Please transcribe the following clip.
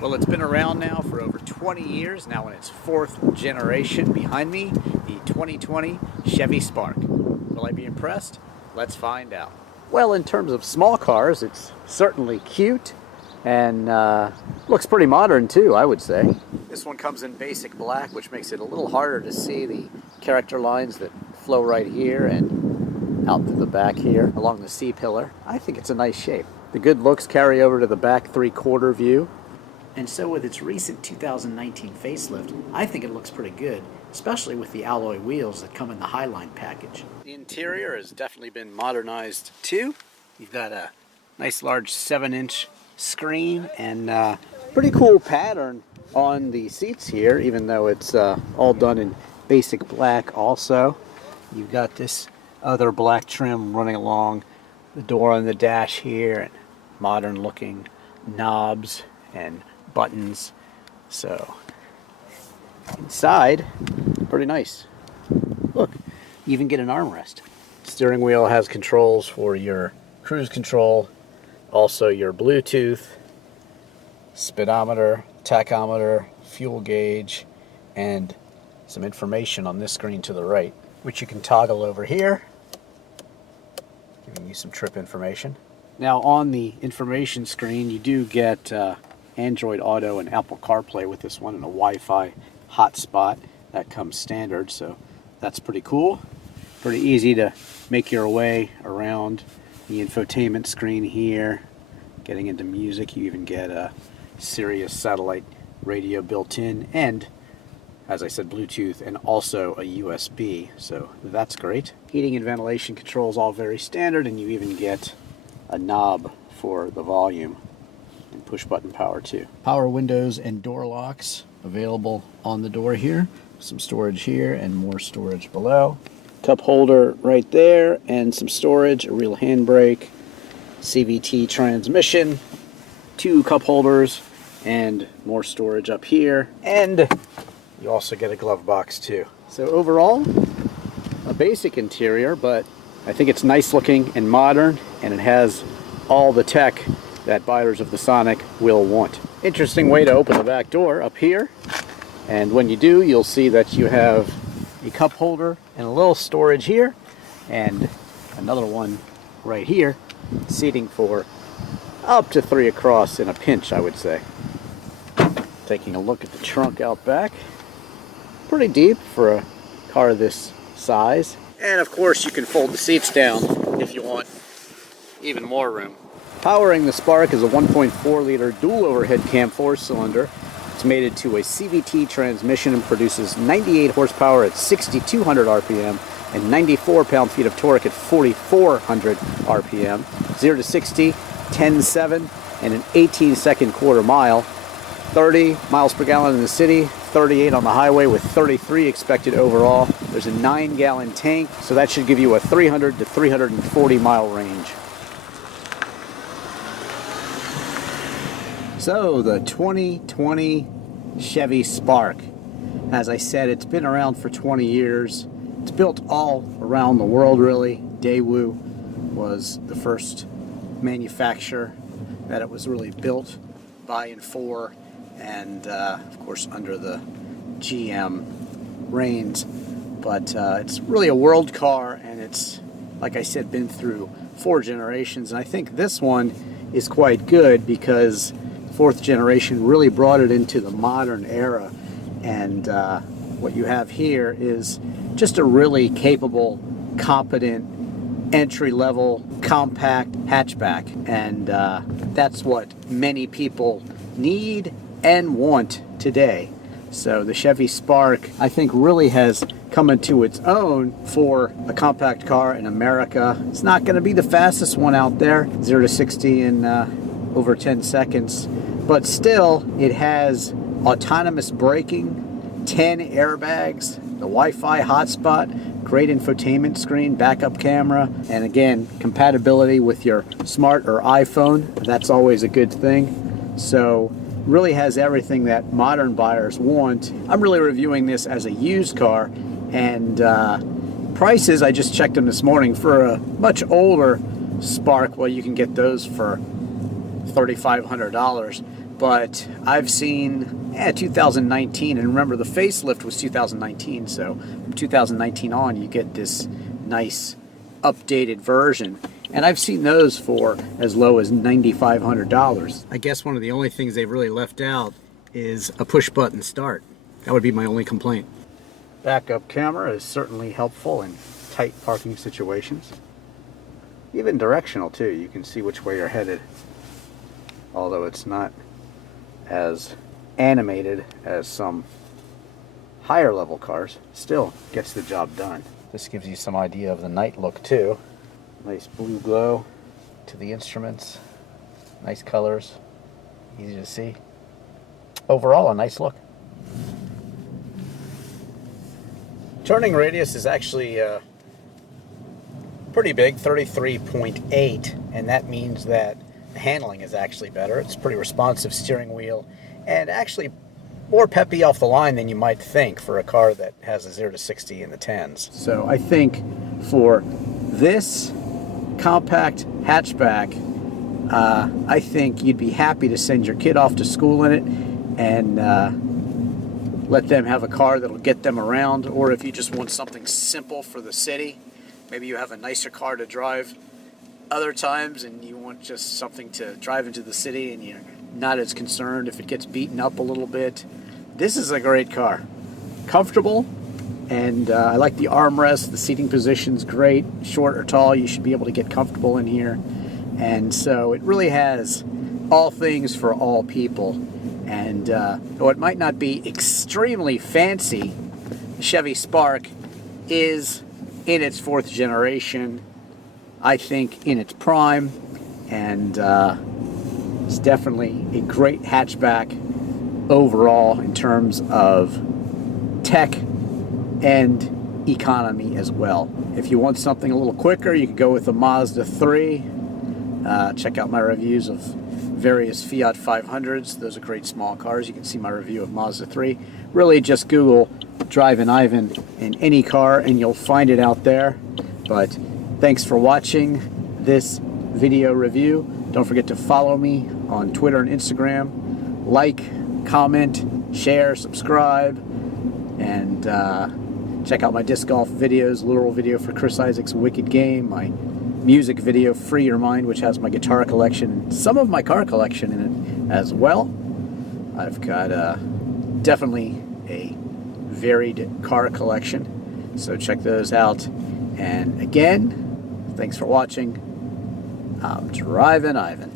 Well, it's been around now for over 20 years, now in its fourth generation. Behind me, the 2020 Chevy Spark. Will I be impressed? Let's find out. Well, in terms of small cars, it's certainly cute and looks pretty modern too, I would say. This one comes in basic black, which makes it a little harder to see the character lines that flow right here and out to the back here along the C-pillar. I think it's a nice shape. The good looks carry over to the back three-quarter view. And so with its recent 2019 facelift, I think it looks pretty good, especially with the alloy wheels that come in the Highline package. The interior has definitely been modernized too. You've got a nice large 7-inch screen and pretty cool pattern on the seats here, even though it's all done in basic black also. You've got this other black trim running along the door on the dash here, and modern looking knobs and buttons. So inside, pretty nice. Look, you even get an armrest. Steering wheel has controls for your cruise control, also your Bluetooth, speedometer, tachometer, fuel gauge, and some information on this screen to the right, which you can toggle over here, giving you some trip information. Now on the information screen, you do get Android Auto and Apple CarPlay with this one, and a Wi-Fi hotspot that comes standard, so that's pretty cool. Pretty easy to make your way around the infotainment screen here. Getting into music, you even get a Sirius satellite radio built in, and as I said, Bluetooth, and also a USB, so that's great. Heating and ventilation controls all very standard, and you even get a knob for the volume and push button power too. Power windows and door locks available on the door here. Some storage here and more storage below. Cup holder right there and some storage, a real handbrake, CVT transmission, 2 cup holders and more storage up here. And you also get a glove box too. So overall, a basic interior, but I think it's nice looking and modern, and it has all the tech that buyers of the Sonic will want. Interesting way to open the back door up here, and when you do, you'll see that you have a cup holder and a little storage here, and another one right here, seating for up to 3 across in a pinch, I would say. Taking a look at the trunk out back, pretty deep for a car this size, and of course you can fold the seats down if you want even more room. Powering the Spark is a 1.4 liter dual overhead cam 4-cylinder. It's mated to a CVT transmission and produces 98 horsepower at 6,200 RPM and 94 pound-feet of torque at 4,400 RPM. 0 to 60, 10.7, and an 18-second quarter mile. 30 miles per gallon in the city, 38 on the highway, with 33 expected overall. There's a 9-gallon tank, so that should give you a 300 to 340 mile range. So the 2020 Chevy Spark, as I said, it's been around for 20 years. It's built all around the world, really. Daewoo was the first manufacturer that it was really built by and for, and of course under the GM reins. But it's really a world car, and it's, like I said, been through 4 generations, and I think this one is quite good because 4th generation really brought it into the modern era, and what you have here is just a really capable, competent, entry-level, compact hatchback, and that's what many people need and want today. So the Chevy Spark, I think, really has come into its own for a compact car in America. It's not going to be the fastest one out there, 0 to 60 in over 10 seconds, but still it has autonomous braking, 10 airbags, the Wi-Fi hotspot, great infotainment screen, backup camera, and again, compatibility with your smart or iPhone. That's always a good thing. So really has everything that modern buyers want. I'm really reviewing this as a used car, and prices, I just checked them this morning for a much older Spark. Well, you can get those for $3,500, but I've seen 2019, and remember the facelift was 2019, so from 2019 on you get this nice updated version, and I've seen those for as low as $9,500. I guess one of the only things they've really left out is a push button start. That would be my only complaint. Backup camera is certainly helpful in tight parking situations. Even directional too, you can see which way you're headed. Although it's not as animated as some higher level cars, still gets the job done. This gives you some idea of the night look too. Nice blue glow to the instruments. Nice colors, easy to see. Overall, a nice look. Turning radius is actually pretty big, 33.8, and that means that the handling is actually better. It's a pretty responsive steering wheel, and actually more peppy off the line than you might think for a car that has a 0 to 60 in the 10s. So I think for this compact hatchback, I think you'd be happy to send your kid off to school in it and let them have a car that'll get them around. Or if you just want something simple for the city, maybe you have a nicer car to drive other times and you want just something to drive into the city and you're not as concerned if it gets beaten up a little bit. This is a great car. Comfortable, and I like the armrest. The seating position's great. Short or tall, you should be able to get comfortable in here. And so it really has all things for all people. And though it might not be extremely fancy, the Chevy Spark is in its 4th generation, I think in its prime, and it's definitely a great hatchback overall in terms of tech and economy as well. If you want something a little quicker, you could go with the Mazda 3. Check out my reviews of various Fiat 500s. Those are great small cars. You can see my review of Mazda 3. Really just Google Drivin Ivan in any car and you'll find it out there. But thanks for watching this video review. Don't forget to follow me on Twitter and Instagram. Like, comment, share, subscribe, and check out my disc golf videos, literal video for Chris Isaac's Wicked Game, my music video Free Your Mind, which has my guitar collection and some of my car collection in it as well. I've got definitely a varied car collection, so check those out. And again, thanks for watching. I'm Drivin Ivan.